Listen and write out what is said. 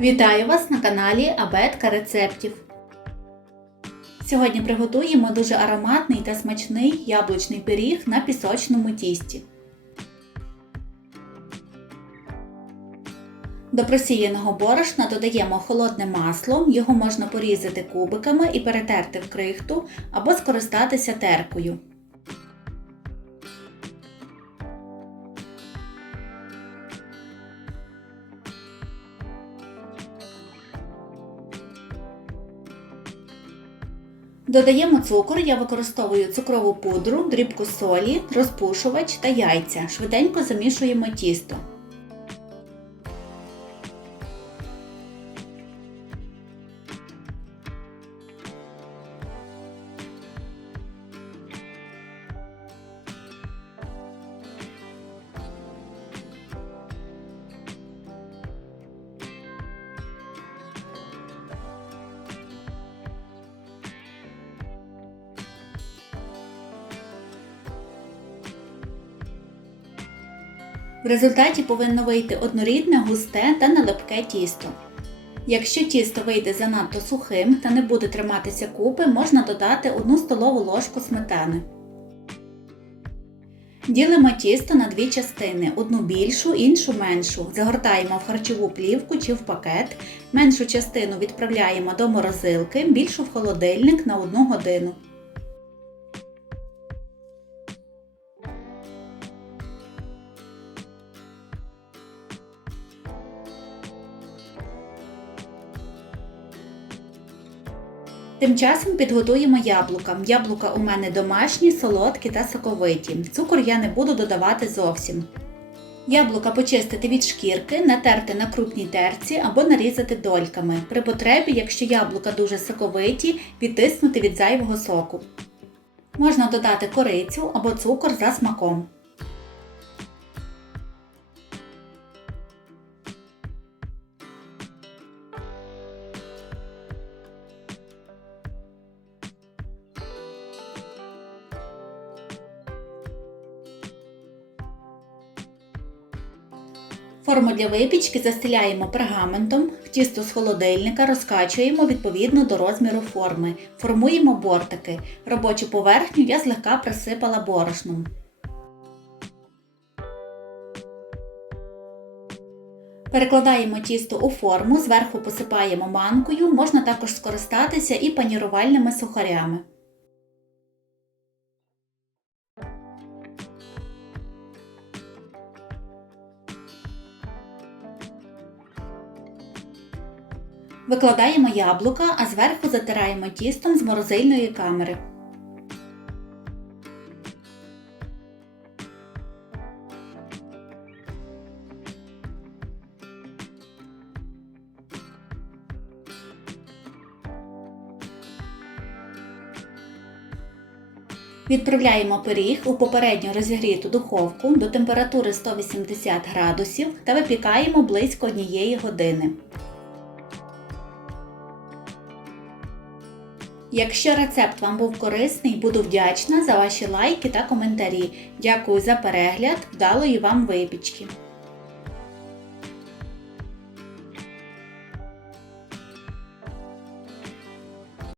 Вітаю вас на каналі Абетка рецептів. Сьогодні приготуємо дуже ароматний та смачний яблучний пиріг на пісочному тісті. До просіяного борошна додаємо холодне масло, його можна порізати кубиками і перетерти в крихту або скористатися теркою. Додаємо цукор, я використовую цукрову пудру, дрібку солі, розпушувач та яйця. Швиденько замішуємо тісто. В результаті повинно вийти однорідне, густе та налипке тісто. Якщо тісто вийде занадто сухим та не буде триматися купи, можна додати 1 столову ложку сметани. Ділимо тісто на дві частини, одну більшу, іншу меншу. Загортаємо в харчову плівку чи в пакет. Меншу частину відправляємо до морозилки, більшу в холодильник на 1 годину. Тим часом підготуємо яблука. Яблука у мене домашні, солодкі та соковиті. Цукор я не буду додавати зовсім. Яблука почистити від шкірки, натерти на крупній терці або нарізати дольками. При потребі, якщо яблука дуже соковиті, відтиснути від зайвого соку. Можна додати корицю або цукор за смаком. Форму для випічки застеляємо пергаментом, тісто з холодильника розкачуємо відповідно до розміру форми. Формуємо бортики. Робочу поверхню я злегка присипала борошном. Перекладаємо тісто у форму, зверху посипаємо манкою, можна також скористатися і панірувальними сухарями. Викладаємо яблука, а зверху затираємо тістом з морозильної камери. Відправляємо пиріг у попередньо розігріту духовку до температури 180 градусів та випікаємо близько однієї години. Якщо рецепт вам був корисний, буду вдячна за ваші лайки та коментарі. Дякую за перегляд, вдалої вам випічки!